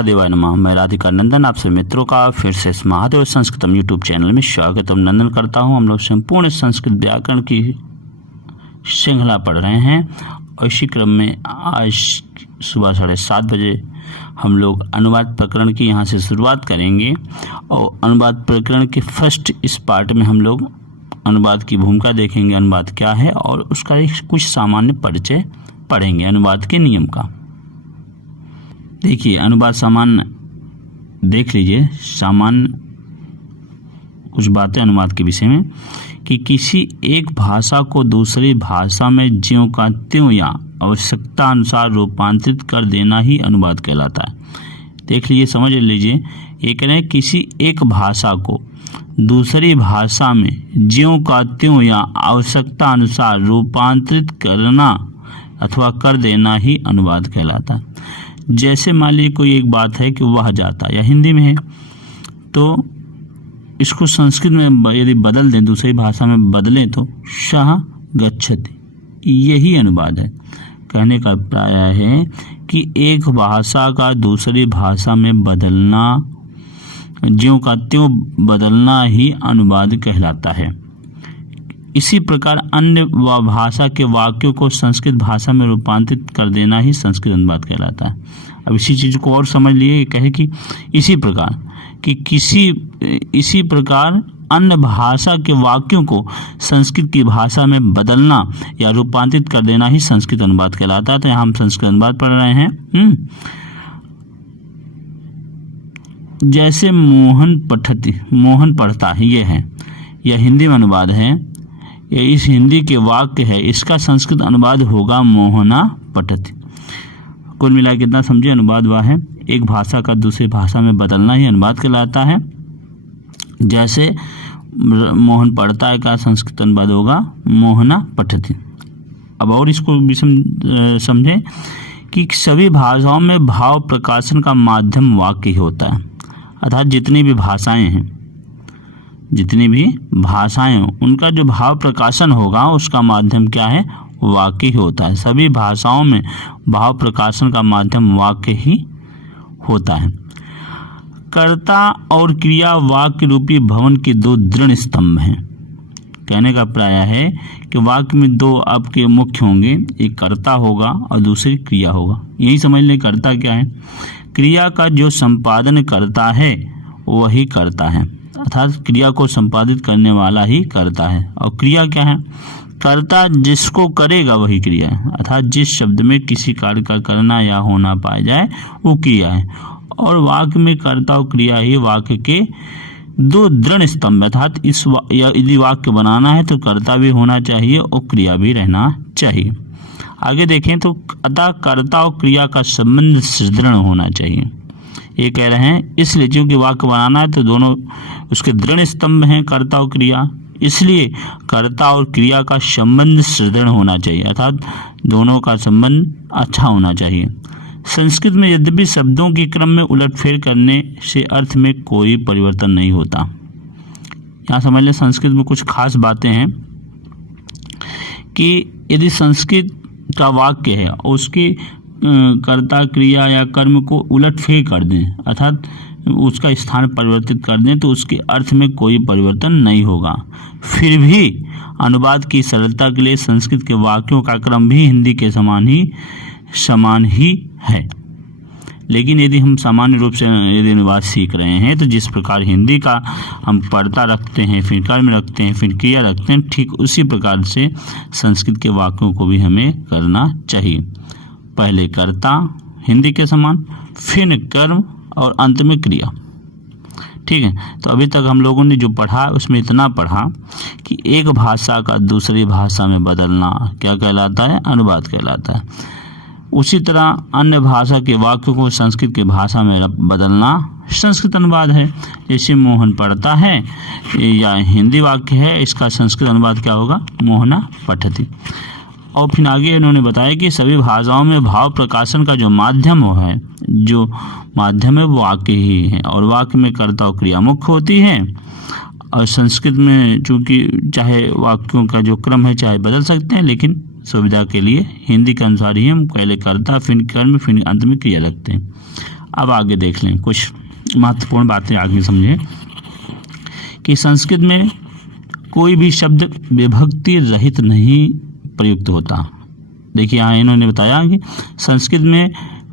महादेवाय नमः। मैं राधिका नंदन आप सभी मित्रों का फिर से इस महादेव संस्कृतम यूट्यूब चैनल में स्वागत नंदन करता हूं। हम लोग संपूर्ण संस्कृत व्याकरण की श्रृंखला पढ़ रहे हैं और इसी क्रम में आज सुबह 7:30 बजे हम लोग अनुवाद प्रकरण की यहाँ से शुरुआत करेंगे और अनुवाद प्रकरण के फर्स्ट इस पार्ट में हम लोग अनुवाद की भूमिका देखेंगे, अनुवाद क्या है और उसका एक कुछ सामान्य परिचय पढ़ेंगे अनुवाद के नियम का। देखिए अनुवाद सामान्य देख लीजिए, सामान्य कुछ बातें अनुवाद के विषय में कि किसी एक भाषा को दूसरी भाषा में ज्यों का त्यों या आवश्यकता अनुसार रूपांतरित कर देना ही अनुवाद कहलाता है। देख लीजिए, समझ लीजिए, ये कह रहे हैं किसी एक भाषा को दूसरी भाषा में ज्यों का त्यों या आवश्यकता अनुसार रूपांतरित करना अथवा कर देना ही अनुवाद कहलाता है। जैसे मान लीजिए कोई एक बात है कि वह जाता या हिंदी में है, तो इसको संस्कृत में यदि बदल दें, दूसरी भाषा में बदलें तो सः गच्छति, यही अनुवाद है। कहने का अभिप्राय है कि एक भाषा का दूसरी भाषा में बदलना, ज्यों का त्यों बदलना ही अनुवाद कहलाता है। इसी प्रकार अन्य भाषा के वाक्यों को संस्कृत भाषा में रूपांतरित कर देना ही संस्कृत अनुवाद कहलाता है। अब इसी चीज को और समझ लिए, कहे कि इसी प्रकार अन्य भाषा के वाक्यों को संस्कृत की भाषा में बदलना या रूपांतरित कर देना ही संस्कृत अनुवाद कहलाता है। तो यहाँ हम संस्कृत अनुवाद पढ़ रहे हैं। जैसे मोहन पठति, मोहन पढ़ता है, ये है, यह हिंदी में अनुवाद है, ये इस हिंदी के वाक्य है, इसका संस्कृत अनुवाद होगा मोहना पठति। कुल मिला कितना समझे, अनुवाद वह है एक भाषा का दूसरी भाषा में बदलना ही अनुवाद कहलाता है। जैसे मोहन पढ़ता है का संस्कृत अनुवाद होगा मोहना पठति। अब और इसको भी समझें कि सभी भाषाओं में भाव प्रकाशन का माध्यम वाक्य ही होता है। अर्थात जितनी भी भाषाएं हों उनका जो भाव प्रकाशन होगा उसका माध्यम क्या है, वाक्य ही होता है। सभी भाषाओं में भाव प्रकाशन का माध्यम वाक्य ही होता है। कर्ता और क्रिया वाक्य रूपी भवन के दो दृढ़ स्तंभ हैं। कहने का प्राय है कि वाक्य में दो आपके मुख्य होंगे, एक कर्ता होगा और दूसरी क्रिया होगा। यही समझ लें कर्ता क्या है, क्रिया का जो संपादन करता है वही कर्ता है, अर्थात क्रिया को संपादित करने वाला ही कर्ता है। और क्रिया क्या है, कर्ता जिसको करेगा वही क्रिया है, अर्थात जिस शब्द में किसी कार्य का करना या होना पाया जाए वो क्रिया है। और वाक्य में कर्ता और क्रिया ही वाक्य के दो दृढ़ स्तंभ, अर्थात यदि वाक्य बनाना है तो कर्ता भी होना चाहिए और क्रिया भी रहना चाहिए। आगे देखें तो अतः कर्ता और क्रिया का संबंध सुदृढ़ होना चाहिए। ये कह रहे हैं इसलिए क्योंकि वाक्य बनाना है तो दोनों उसके दृढ़ स्तंभ हैं, कर्ता और क्रिया, इसलिए कर्ता और क्रिया का संबंध सुदृढ़ होना चाहिए, अर्थात दोनों का संबंध अच्छा होना चाहिए। संस्कृत में यद्यपि शब्दों के क्रम में उलटफेर करने से अर्थ में कोई परिवर्तन नहीं होता। यहाँ समझ लें संस्कृत में कुछ खास बातें हैं कि यदि संस्कृत का वाक्य है और उसकी कर्ता क्रिया या कर्म को उलटफेर कर दें, अर्थात उसका स्थान परिवर्तित कर दें, तो उसके अर्थ में कोई परिवर्तन नहीं होगा। फिर भी अनुवाद की सरलता के लिए संस्कृत के वाक्यों का क्रम भी हिंदी के समान ही है। लेकिन यदि हम सामान्य रूप से यदि अनुवाद सीख रहे हैं तो जिस प्रकार हिंदी का हम कर्ता रखते हैं, फिर कर्म रखते हैं, फिर क्रिया रखते हैं, ठीक उसी प्रकार से संस्कृत के वाक्यों को भी हमें करना चाहिए। पहले कर्ता हिंदी के समान, फिर कर्म और अंत में क्रिया। ठीक है, तो अभी तक हम लोगों ने जो पढ़ा उसमें इतना पढ़ा कि एक भाषा का दूसरी भाषा में बदलना क्या कहलाता है, अनुवाद कहलाता है। उसी तरह अन्य भाषा के वाक्यों को संस्कृत की भाषा में बदलना संस्कृत अनुवाद है। जैसे मोहन पढ़ता है या हिंदी वाक्य है, इसका संस्कृत अनुवाद क्या होगा, मोहना पठति। और फिर आगे इन्होंने बताया कि सभी भाषाओं में भाव प्रकाशन का जो माध्यम है वो वाक्य ही है और वाक्य में कर्ता और क्रिया मुख्य होती है। और संस्कृत में चूंकि चाहे वाक्यों का जो क्रम है चाहे बदल सकते हैं, लेकिन सुविधा के लिए हिंदी के अनुसार ही हम पहले कर्ता, फिर कर्म, फिर अंत में क्रिया रखते हैं। अब आगे देख लें कुछ महत्वपूर्ण बातें आगे समझें कि संस्कृत में कोई भी शब्द विभक्ति रहित नहीं प्रयुक्त होता। देखिए यहाँ इन्होंने बताया कि संस्कृत में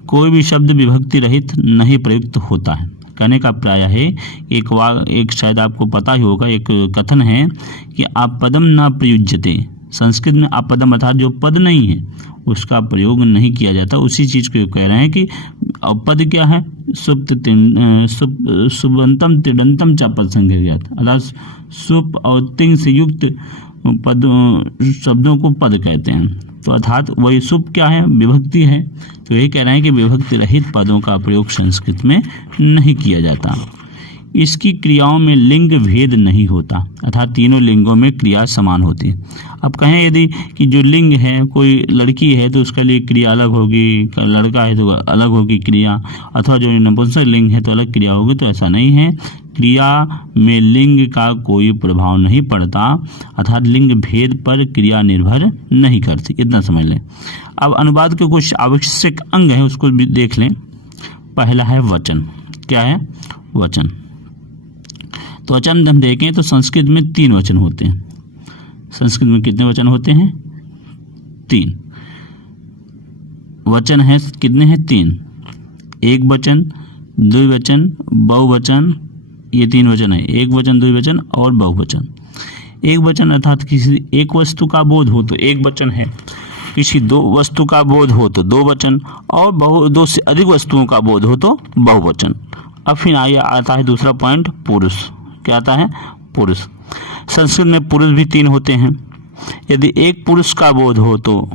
कोई भी शब्द विभक्ति रहित नहीं प्रयुक्त होता है। कहने का प्राय है एक शायद आपको पता ही होगा, एक कथन है कि आपदम न प्रयुज्यते। संस्कृत में आपदम अर्थात जो पद नहीं है उसका प्रयोग नहीं किया जाता। उसी चीज़ को कह रहे हैं कि पद क्या है, सुबंतम तिडंतम चा पद संज्ञा ज्ञात, अर्थात सुप और तिंग से युक्त पद शब्दों को पद कहते हैं। तो अर्थात वही सुप क्या है, विभक्ति है। तो यही कह रहे हैं कि विभक्ति रहित पदों का प्रयोग संस्कृत में नहीं किया जाता। इसकी क्रियाओं में लिंग भेद नहीं होता, अर्थात तीनों लिंगों में क्रिया समान होती है। अब कहें यदि कि जो लिंग है, कोई लड़की है तो उसके लिए क्रिया अलग होगी, लड़का है तो अलग होगी क्रिया, अथवा जो नपुंसक लिंग है तो अलग क्रिया होगी। तो ऐसा नहीं है, क्रिया में लिंग का कोई प्रभाव नहीं पड़ता, अर्थात लिंग भेद पर क्रिया निर्भर नहीं करती। इतना समझ लें। अब अनुवाद के कुछ आवश्यक अंग हैं, उसको भी देख लें। पहला है वचन। क्या है? वचन। तो वचन हम देखें तो संस्कृत में 3 वचन होते हैं। संस्कृत में कितने वचन होते हैं? 3 वचन हैं। कितने हैं? 3। एक वचन, द्विवचन, बहुवचन, ये 3 वचन है। एक वचन, द्विवचन और बहुवचन। एक वचन अर्थात किसी एक वस्तु का बोध हो तो एक वचन है, किसी 2 वस्तु का बोध हो तो 2 वचन, और 2 से अधिक वस्तुओं का बोध हो तो बहुवचन। अब फिर आता है दूसरा पॉइंट, पुरुष। क्या आता है? पुरुष। संस्कृत में पुरुष भी 3 होते हैं। यदि एक पुरुष का बोध हो तो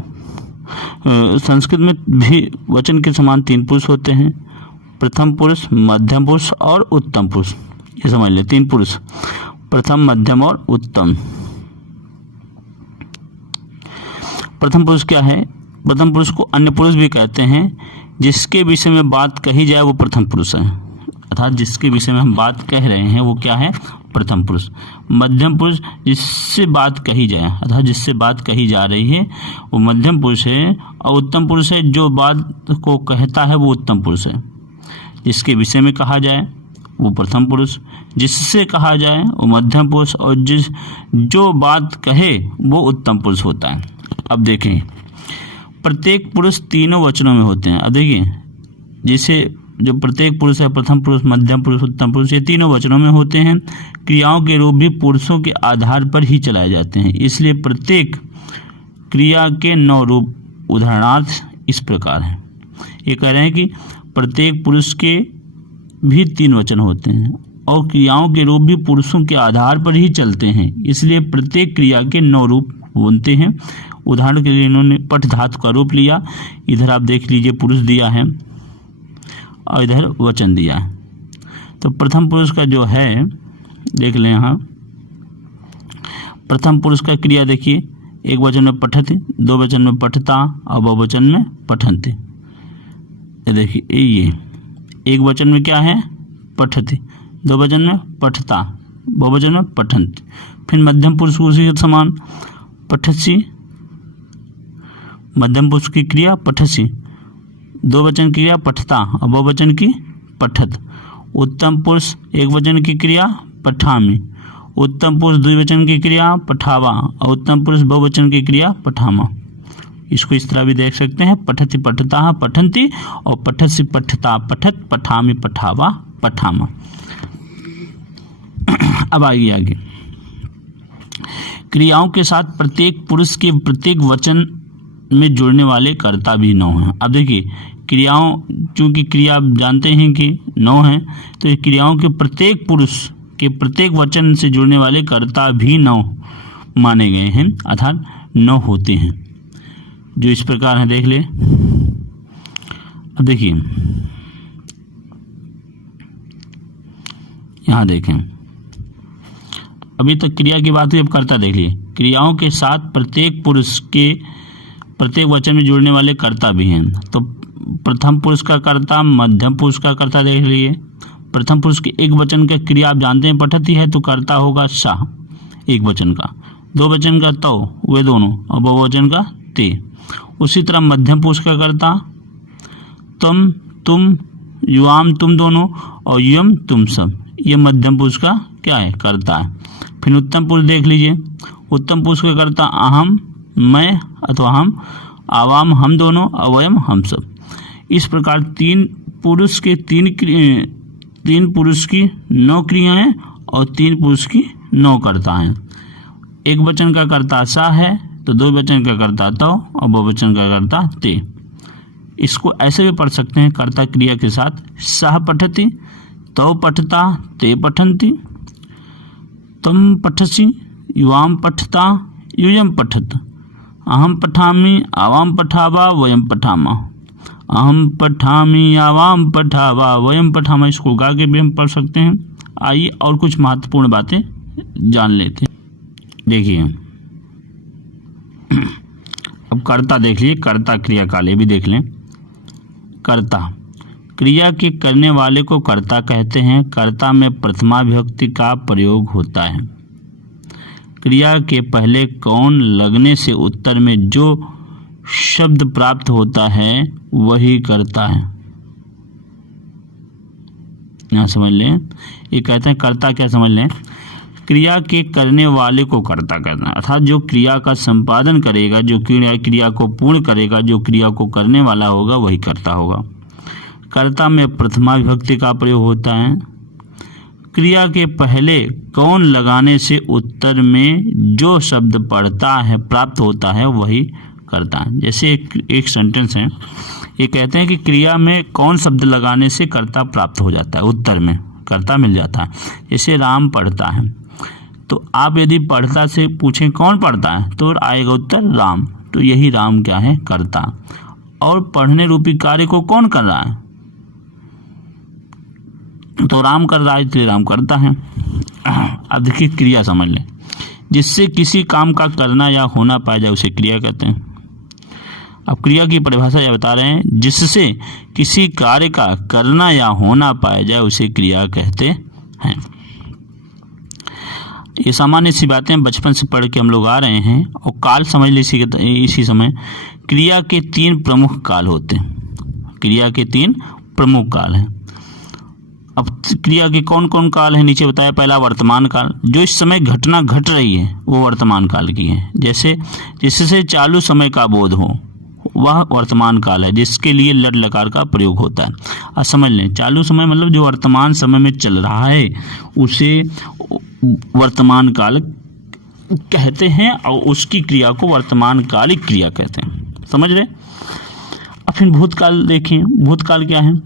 संस्कृत में भी वचन के समान 3 पुरुष होते हैं। प्रथम पुरुष, मध्यम पुरुष और उत्तम पुरुष। ये समझ ले, 3 पुरुष, प्रथम, मध्यम और उत्तम। प्रथम पुरुष क्या है? प्रथम पुरुष को अन्य पुरुष भी कहते हैं। जिसके विषय में बात कही जाए वो प्रथम पुरुष है, अर्थात जिसके विषय में हम बात कह रहे हैं वो क्या है? प्रथम पुरुष। मध्यम पुरुष जिससे बात कही जाए, अर्थात जिससे बात कही जा रही है वो मध्यम पुरुष है, और उत्तम पुरुष है जो बात को कहता है वो उत्तम पुरुष है। जिसके विषय में कहा जाए वो प्रथम पुरुष, जिससे कहा जाए वो मध्यम पुरुष, और जो बात कहे वो उत्तम पुरुष होता है। अब देखें, प्रत्येक पुरुष 3 वचनों में होते हैं। अब देखिए, जैसे जो प्रत्येक पुरुष है, प्रथम पुरुष, मध्यम पुरुष, उत्तम पुरुष, ये 3 वचनों में होते हैं। क्रियाओं के रूप भी पुरुषों के आधार पर ही चलाए जाते हैं, इसलिए प्रत्येक क्रिया के 9 रूप उदाहरणार्थ इस प्रकार हैं। ये कह रहे हैं कि प्रत्येक पुरुष के भी 3 वचन होते हैं और क्रियाओं के रूप भी पुरुषों के आधार पर ही चलते हैं, इसलिए प्रत्येक क्रिया के 9 रूप बनते हैं। उदाहरण के लिए इन्होंने पठ धातु का रूप लिया। इधर आप देख लीजिए, पुरुष दिया है और इधर वचन दिया है। तो प्रथम पुरुष का जो है देख लें, यहाँ प्रथम पुरुष का क्रिया देखिए, एक वचन में पठति, 2 वचन में पठता और बहुवचन में पठन्ति। ये देखिए, ये एक वचन में क्या है? पठति, 2 वचन में पठता, बहुवचन में पठन्ति। फिर मध्यम पुरुष उसी के समान, पठसी, मध्यम पुरुष की क्रिया पठसी, 2 वचन की क्रिया पठता और बहुवचन की पठत। उत्तम पुरुष एक वचन की क्रिया पठामि, उत्तम पुरुष द्विवचन की क्रिया पठावा और उत्तम पुरुष बहुवचन की क्रिया पठामा। इसको इस तरह भी देख सकते हैं, पठति पठता पठन्ति और पठसी पठता पठत, पठामि पठावा पठामा। अब आगे क्रियाओं के साथ प्रत्येक पुरुष के प्रत्येक वचन में जुड़ने वाले कर्ता भी 9 हैं। अब देखिए, क्रियाओं, चूंकि क्रिया आप जानते हैं कि 9 हैं, तो ये क्रियाओं के प्रत्येक पुरुष के प्रत्येक वचन से जुड़ने वाले कर्ता भी 9 माने गए हैं, अर्थात 9 होते हैं, जो इस प्रकार है। देख ले, अब देखिए यहाँ देखें, अभी तक क्रिया की बात हुई, अब कर्ता देख लिए। क्रियाओं के साथ प्रत्येक पुरुष के प्रत्येक वचन में जुड़ने वाले कर्ता भी हैं। तो प्रथम पुरुष का कर्ता, मध्यम पुरुष का कर्ता देख लीजिए। प्रथम पुरुष के एक वचन का क्रिया आप जानते हैं पठती है, तो कर्ता होगा सा एक वचन का, 2 वचन का तो, वे दोनों, और बहुवचन का ते। उसी तरह मध्यम पुरुष का कर्ता तुम, तुम, युवाम तुम दोनों, और युयम तुम सब, ये मध्यम पुरुष का क्या है, कर्ता है। फिर उत्तम पुरुष देख लीजिए, उत्तम पुरुष का कर्ता अहम मैं अथवा हम, आवाम हम दोनों, अवयम हम सब। इस प्रकार तीन पुरुष की 9 क्रियाएं और 3 पुरुष की 9 कर्ता हैं। एक वचन का कर्ता सा है तो 2 वचन का कर्ता तो और बहुवचन का कर्ता ते। इसको ऐसे भी पढ़ सकते हैं कर्ता क्रिया के साथ, सह पठति, तौ पठता, ते पठन्ति, तम पठसि, युवाम पठता, यूयम पठत, अहम पठामि, आवाम पठावा, वयम पठामा, अहम पठामि, आवाम पठावा, वयम पठामा। इसको गा के भी हम पढ़ सकते हैं। आइए और कुछ महत्वपूर्ण बातें जान लेते हैं। देखिए अब कर्ता देख लीजिए, कर्ता क्रिया काल भी देख लें। कर्ता क्रिया के करने वाले को कर्ता कहते हैं। कर्ता में प्रथमा विभक्ति का प्रयोग होता है। क्रिया के पहले कौन लगने से उत्तर में जो शब्द प्राप्त होता है वही कर्ता है। यहाँ समझ लें, ये कहते हैं कर्ता क्या, समझ लें, क्रिया के करने वाले को कर्ता कहते हैं, अर्थात जो क्रिया का संपादन करेगा, जो क्रिया को पूर्ण करेगा, जो क्रिया को करने वाला होगा वही कर्ता होगा। कर्ता में प्रथमा विभक्ति का प्रयोग होता है। क्रिया के पहले कौन लगाने से उत्तर में जो शब्द पढ़ता है प्राप्त होता है वही कर्ता है। जैसे एक सेंटेंस है, ये कहते हैं कि क्रिया में कौन शब्द लगाने से कर्ता प्राप्त हो जाता है, उत्तर में कर्ता मिल जाता है। जैसे राम पढ़ता है, तो आप यदि पढ़ता से पूछें कौन पढ़ता है तो आएगा उत्तर राम, तो यही राम क्या है, कर्ता। और पढ़ने रूपी कार्य को कौन कर रहा है, तो राम कर रहा है, इसलिए राम करता है। अब देखिए क्रिया समझ लें, जिससे किसी काम का करना या होना पाया जाए उसे क्रिया कहते हैं। अब क्रिया की परिभाषा यह बता रहे हैं, जिससे किसी कार्य का करना या होना पाया जाए उसे क्रिया कहते हैं। ये सामान्य सी बातें बचपन से पढ़ के हम लोग आ रहे हैं। और काल समझ लीजिए, इसी समय क्रिया के 3 प्रमुख काल होते हैं। क्रिया के 3 प्रमुख काल हैं। अब क्रिया के कौन कौन काल है नीचे बताया। पहला वर्तमान काल, जो इस समय घटना घट रही है वो वर्तमान काल की है। जैसे जिससे चालू समय का बोध हो वह वर्तमान काल है, जिसके लिए लट लकार का प्रयोग होता है। अब समझ लें, चालू समय मतलब जो वर्तमान समय में चल रहा है उसे वर्तमान काल कहते हैं और उसकी क्रिया को वर्तमान कालिक क्रिया कहते हैं। समझ रहे। अब फिर भूतकाल देखें। भूतकाल क्या है,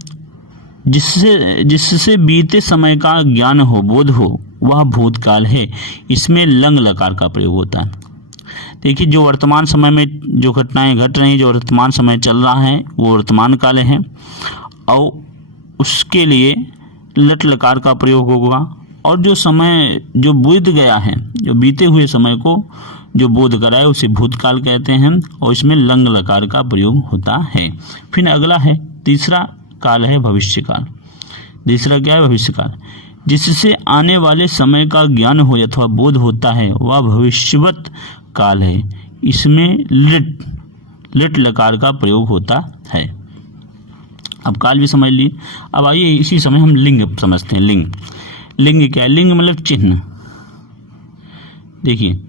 जिससे बीते समय का ज्ञान हो, बोध हो, वह भूतकाल है। इसमें लंग लकार का प्रयोग होता है। देखिए, जो वर्तमान समय में जो घटनाएं घट रही हैं, जो वर्तमान समय चल रहा है वो वर्तमान काल है और उसके लिए लट लकार का प्रयोग होगा। और जो समय जो बीत गया है, जो बीते हुए समय को जो बोध कराए उसे भूतकाल कहते हैं और इसमें लंग लकार का प्रयोग होता है। फिर अगला है तीसरा काल है भविष्यकाल। तीसरा क्या है, भविष्यकाल। जिससे आने वाले समय का ज्ञान हो अथवा बोध होता है वह भविष्यवत काल है। इसमें लिट लकार का प्रयोग होता है। अब काल भी समझ लिए। अब आइए इसी समय हम लिंग समझते हैं। लिंग क्या है, लिंग मतलब चिन्ह। देखिए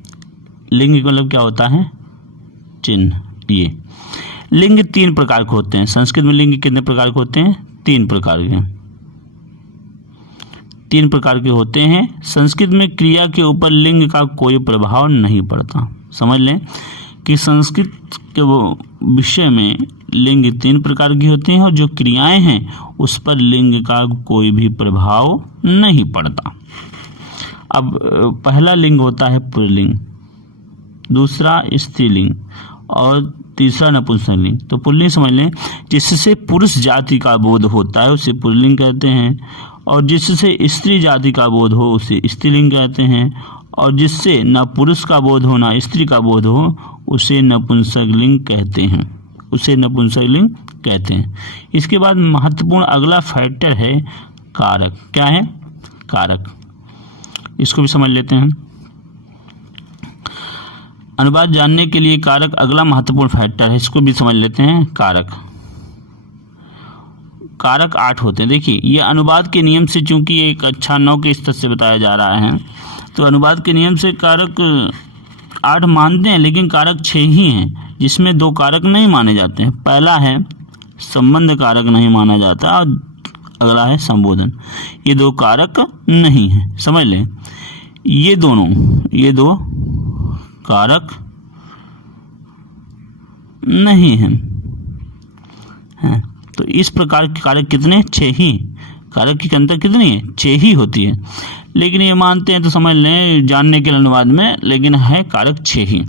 लिंग मतलब क्या होता है, चिन्ह। ये लिंग 3 प्रकार के होते हैं। संस्कृत में लिंग कितने प्रकार के होते हैं, 3 प्रकार के। 3 प्रकार के होते हैं। संस्कृत में क्रिया के ऊपर लिंग का कोई प्रभाव नहीं पड़ता। समझ लें कि संस्कृत के वो विषय में लिंग 3 प्रकार की होती हैं और जो क्रियाएं हैं उस पर लिंग का कोई भी प्रभाव नहीं पड़ता। अब पहला लिंग होता है पुल्लिंग, दूसरा स्त्रीलिंग और तीसरा नपुंसकलिंग। तो पुल्लिंग समझ लें, जिससे पुरुष जाति का बोध होता है उसे पुल्लिंग कहते हैं, और जिससे स्त्री जाति का बोध हो उसे स्त्रीलिंग कहते हैं, और जिससे न पुरुष का बोध हो न स्त्री का बोध हो उसे नपुंसकलिंग कहते हैं, उसे नपुंसकलिंग कहते हैं। इसके बाद महत्वपूर्ण अगला फैक्टर है कारक। क्या है, कारक। इसको भी समझ लेते हैं। अनुवाद जानने के लिए कारक अगला महत्वपूर्ण फैक्टर है, इसको भी समझ लेते हैं। कारक कारक 8 होते हैं। देखिए ये अनुवाद के नियम से, चूंकि एक कक्षा 9 के स्तर से बताया जा रहा है, तो अनुवाद के नियम से कारक 8 मानते हैं, लेकिन कारक 6 ही हैं, जिसमें 2 कारक नहीं माने जाते हैं। पहला है संबंध कारक नहीं माना जाता, और अगला है संबोधन। ये 2 कारक नहीं है, समझ लें। ये दो कारक नहीं हैं। तो इस प्रकार के कारक कितने? 6 ही। कारक की संख्या कितनी है? 6 ही होती है। लेकिन ये मानते हैं तो समझ लें जानने के अनुवाद में, लेकिन है कारक 6 ही।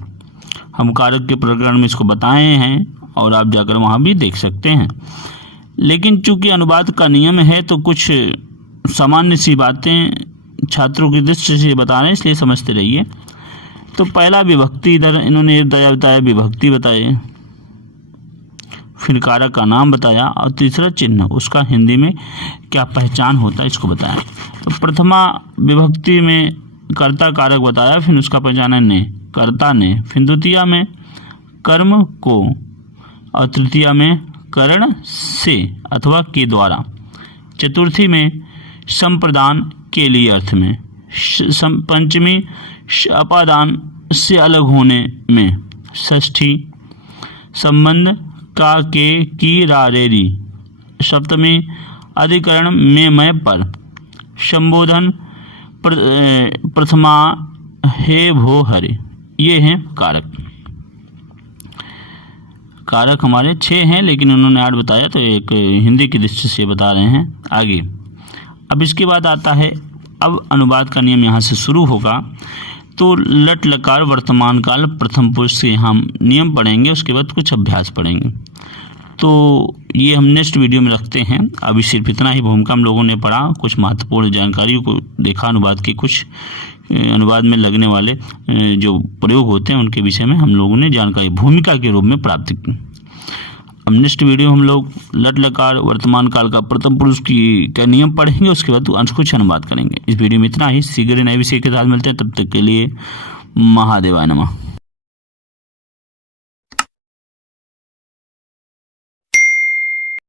हम कारक के प्रकरण में इसको बताए हैं और आप जाकर वहाँ भी देख सकते हैं। लेकिन चूंकि अनुवाद का नियम है तो कुछ सामान्य सी बातें छात्रों की दृष्टि से बता रहे हैं, इसलिए समझते रहिए। तो पहला विभक्ति, इधर इन्होंने बताया विभक्ति बताए, फिर कारक का नाम बताया, और तीसरा चिन्ह, उसका हिंदी में क्या पहचान होता है इसको बताया। तो प्रथमा विभक्ति में कर्ता कारक बताया, फिर उसका पहचान है ने, कर्ता ने, फिर द्वितीया में कर्म को, और तृतीया में करण से अथवा के द्वारा, चतुर्थी में संप्रदान के लिए अर्थ में, पंचमी अपादान से अलग होने में, षष्ठी संबंध का के की रा रे री, सप्तमी अधिकरण में मैं पर, संबोधन प्रथमा हे भो हरे। ये हैं कारक। कारक हमारे 6 हैं, लेकिन उन्होंने 8 बताया, तो एक हिंदी की दृष्टि से बता रहे हैं। आगे अब इसके बाद आता है, अब अनुवाद का नियम यहाँ से शुरू होगा। तो लट लकार वर्तमान काल प्रथम पुरुष के हम नियम पढ़ेंगे, उसके बाद कुछ अभ्यास पढ़ेंगे। तो ये हम नेक्स्ट वीडियो में रखते हैं। अभी सिर्फ इतना ही भूमिका हम लोगों ने पढ़ा, कुछ महत्वपूर्ण जानकारियों को देखा, अनुवाद की कुछ अनुवाद में लगने वाले जो प्रयोग होते हैं उनके विषय में हम लोगों ने जानकारी भूमिका के रूप में प्राप्त की। अब नेक्स्ट वीडियो हम लोग लट लकार वर्तमान काल का प्रथम पुरुष का नियम पढ़ेंगे, उसके बाद कुछ अनुवाद करेंगे। इस वीडियो में इतना ही। शीघ्र नए विषय के साथ मिलते हैं, तब तक के लिए महादेवाय नमः।